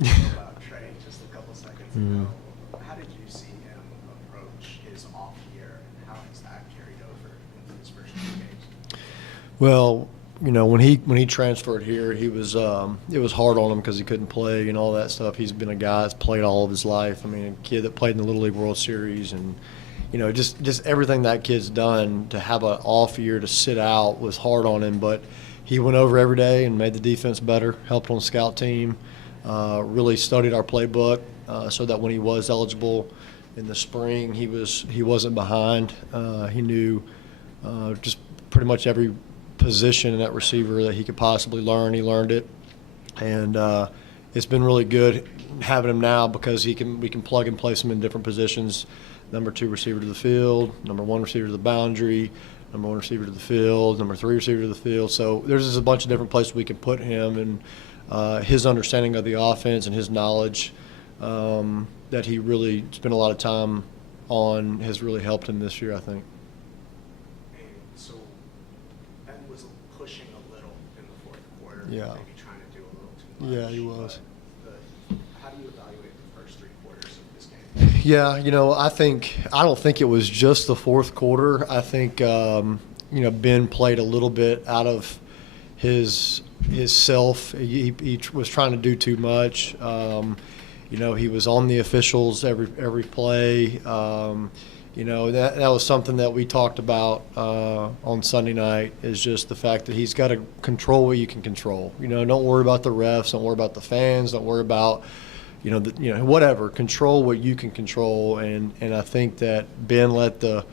about Trey just a couple seconds Mhm. ago. How did you see him approach his off year, and how has that carried over into his first few games? Well, when he transferred here, he was it was hard on him because he couldn't play and all that stuff. He's been a guy that's played all of his life. I mean, a kid that played in the Little League World Series, and just everything that kid's done. To have an off year to sit out was hard on him, but he went over every day and made the defense better. Helped on the scout team. Really studied our playbook so that when he was eligible in the spring, he wasn't behind. He knew just pretty much every position in that receiver that he could possibly learn. He learned it, and it's been really good having him now because we can plug and place him in different positions. Number 2 receiver to the field, number 1 receiver to the boundary, number 1 receiver to the field, number 3 receiver to the field. So there's just a bunch of different places we can put him, and his understanding of the offense and his knowledge that he really spent a lot of time on has really helped him this year, I think. And so Ben was pushing a little in the fourth quarter, Yeah. maybe trying to do a little too much. Yeah, he was. How do you evaluate the first 3 quarters of this game? Yeah, I don't think it was just the fourth quarter. I think Ben played a little bit out of his self. He was trying to do too much. He was on the officials every play. That was something that we talked about on Sunday night, is just the fact that he's got to control what you can control. Don't worry about the refs, don't worry about the fans, don't worry about whatever. Control what you can control, and I think that Ben let the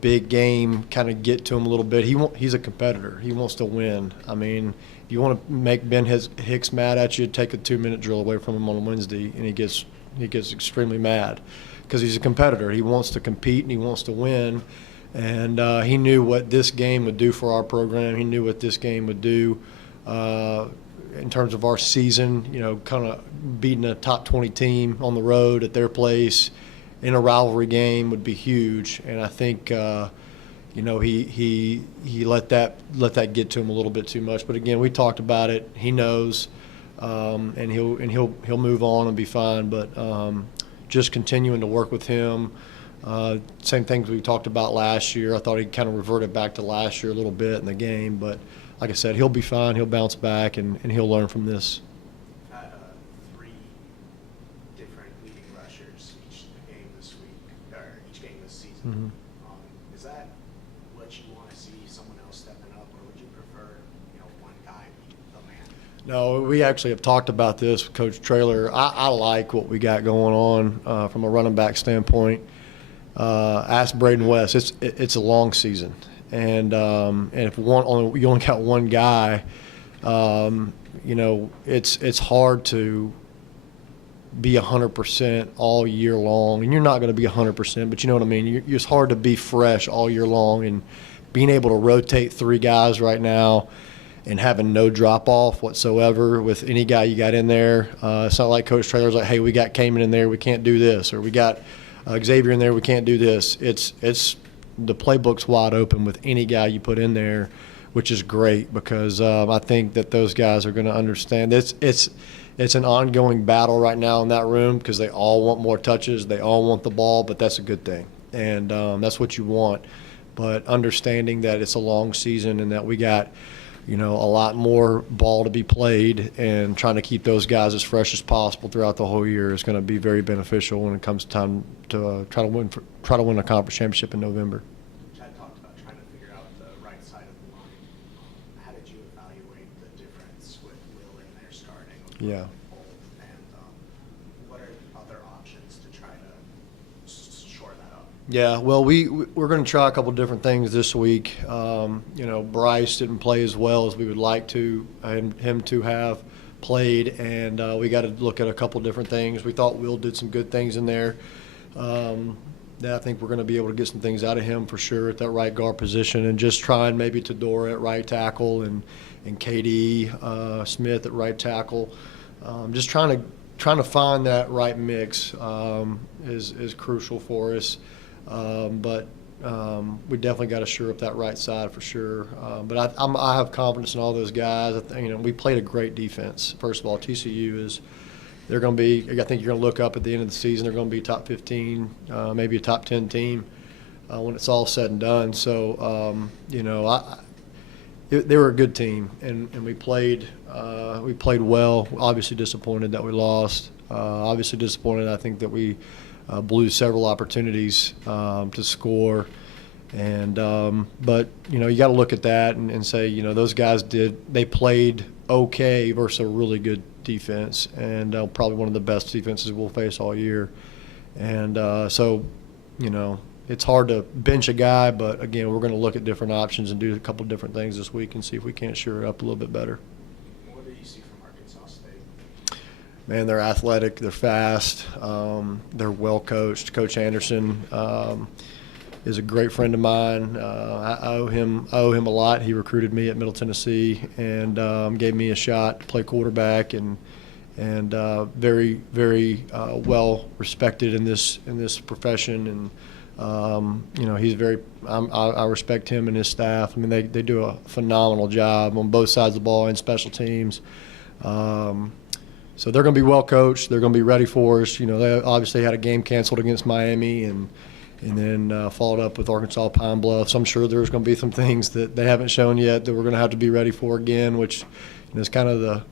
big game kind of get to him a little bit. He's a competitor. He wants to win. I mean, if you want to make Ben Hicks mad at you, take a 2-minute drill away from him on Wednesday, and he gets extremely mad because he's a competitor. He wants to compete and he wants to win, and he knew what this game would do for our program. He knew what this game would do in terms of our season. Kind of beating a top 20 team on the road at their place in a rivalry game would be huge, and I think he let that get to him a little bit too much. But again, we talked about it. He knows, and he'll move on and be fine. But just continuing to work with him. Same things we talked about last year. I thought he kind of reverted back to last year a little bit in the game, but like I said, he'll be fine. He'll bounce back, and he'll learn from this. Had 3 different leading rushers each game this week, or each game this season. Mm-hmm. Is that what you want to see, someone else stepping up, or would you prefer, one guy be the man? No, we actually have talked about this with Coach Traylor. I like what we got going on from a running back standpoint. Ask Braden West. It's a long season, and if you only got one guy, it's hard to be 100% all year long, and you're not going to be 100%, but you know what I mean. It's hard to be fresh all year long, and being able to rotate 3 guys right now and having no drop off whatsoever with any guy you got in there. It's not like Coach Traylor's like, hey, we got Kamen in there, we can't do this, or we got Xavier in there, we can't do this. It's the playbook's wide open with any guy you put in there, which is great because I think that those guys are going to understand. It's an ongoing battle right now in that room because they all want more touches, they all want the ball, but that's a good thing, and that's what you want. But understanding that it's a long season and that we got a lot more ball to be played, and trying to keep those guys as fresh as possible throughout the whole year is going to be very beneficial when it comes time to try to win a conference championship in November. Chad talked about trying to figure out the right side of the line. How did you evaluate the difference with Will in there starting? Yeah. And what are other options to try to shore that up? Yeah, well, we're going to try a couple different things this week. Bryce didn't play as well as we would like him to have played, and we got to look at a couple different things. We thought Will did some good things in there. That I think we're going to be able to get some things out of him for sure at that right guard position, and just trying maybe Tadora at right tackle and KD Smith at right tackle. Just trying to find that right mix is crucial for us. But we definitely got to shore up that right side for sure. But I have confidence in all those guys. We played a great defense. First of all, TCU they're going to be. I think you're going to look up at the end of the season. They're going to be top 15, maybe a top 10 team when it's all said and done. So they were a good team, and we played well. Obviously disappointed that we lost. Obviously disappointed, I think, that we blew several opportunities to score. And but you got to look at that and say, those guys they played okay versus a really good defense, and probably one of the best defenses we'll face all year. And so it's hard to bench a guy, but again, we're going to look at different options and do a couple different things this week and see if we can't shore it up a little bit better. What do you see from Arkansas State? Man, they're athletic, they're fast, they're well coached. Coach Anderson is a great friend of mine. I owe him a lot. He recruited me at Middle Tennessee and gave me a shot to play quarterback, and very, very well respected in this profession. And he's very. I respect him and his staff. I mean, they do a phenomenal job on both sides of the ball and special teams. So they're going to be well coached. They're going to be ready for us. They obviously had a game canceled against Miami and then followed up with Arkansas Pine Bluff. So I'm sure there's going to be some things that they haven't shown yet that we're going to have to be ready for again, which is kind of the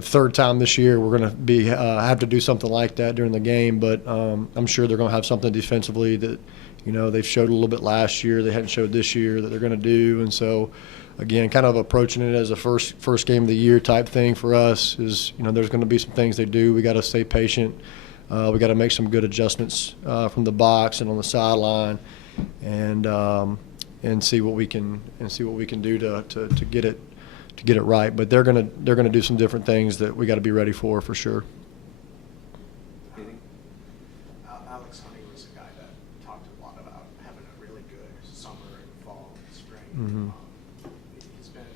third time this year we're going to be have to do something like that during the game. But I'm sure they're going to have something defensively that they've showed a little bit last year they hadn't showed this year that they're going to do. And so again, kind of approaching it as a first game of the year type thing for us is there's going to be some things they do. We got to stay patient. We got to make some good adjustments from the box and on the sideline, and see what we can do to get it right. But they're gonna do some different things that we got to be ready for sure. Alex Honey was a guy that talked a lot about having a really good summer and fall and spring. Mm-hmm. He's been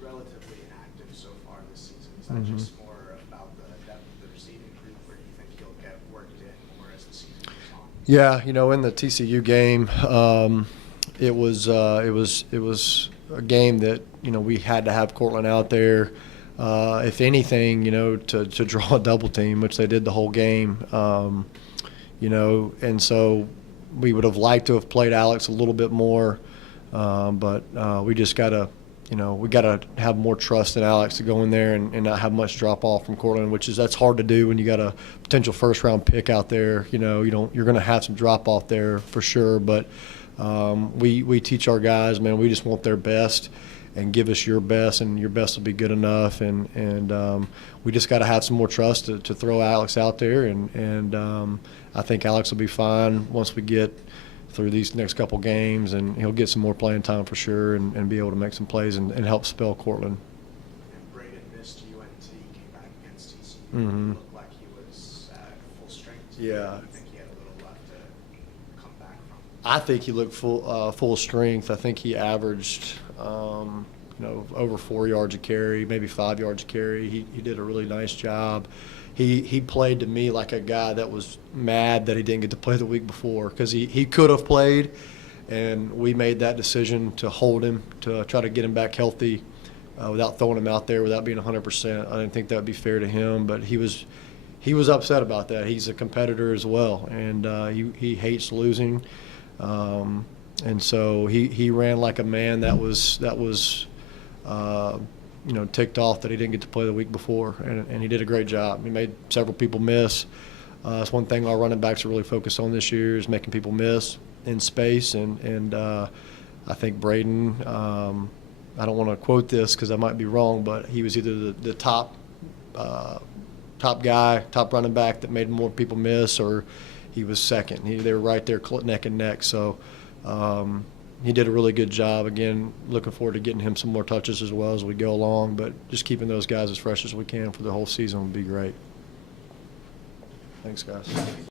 relatively inactive so far this season. Is that just more about the depth of the receiving group, or do you think he'll get worked in more as the season goes on? Yeah, in the TCU game, it was a game that we had to have Cortland out there, if anything, to draw a double team, which they did the whole game, and so we would have liked to have played Alex a little bit more, but we just gotta. We got to have more trust in Alex to go in there and not have much drop off from Cortland, that's hard to do when you got a potential first round pick out there. You're going to have some drop off there for sure. But we teach our guys, man, we just want their best, and give us your best, and your best will be good enough. And we just got to have some more trust to throw Alex out there. And I think Alex will be fine once we get through these next couple games, and he'll get some more playing time for sure, and be able to make some plays and help spell Cortland. And Braden missed UNT, came back against TCU. Mm-hmm. It looked like he was at full strength. Yeah. I think he had a little left to come back from. I think he looked full strength. I think he averaged over 4 yards a carry, maybe 5 yards a carry. He did a really nice job. He played to me like a guy that was mad that he didn't get to play the week before, because he could have played, and we made that decision to hold him, to try to get him back healthy without throwing him out there, without being 100%. I didn't think that would be fair to him, but he was upset about that. He's a competitor as well, and he hates losing, and so he ran like a man that was ticked off that he didn't get to play the week before, and he did a great job. He made several people miss. That's one thing our running backs are really focused on this year, is making people miss in space, and I think Braden, I don't want to quote this because I might be wrong, but he was either the top running back that made more people miss, or he was second. They were right there neck and neck. So he did a really good job. Again, looking forward to getting him some more touches as well as we go along, but just keeping those guys as fresh as we can for the whole season would be great. Thanks, guys.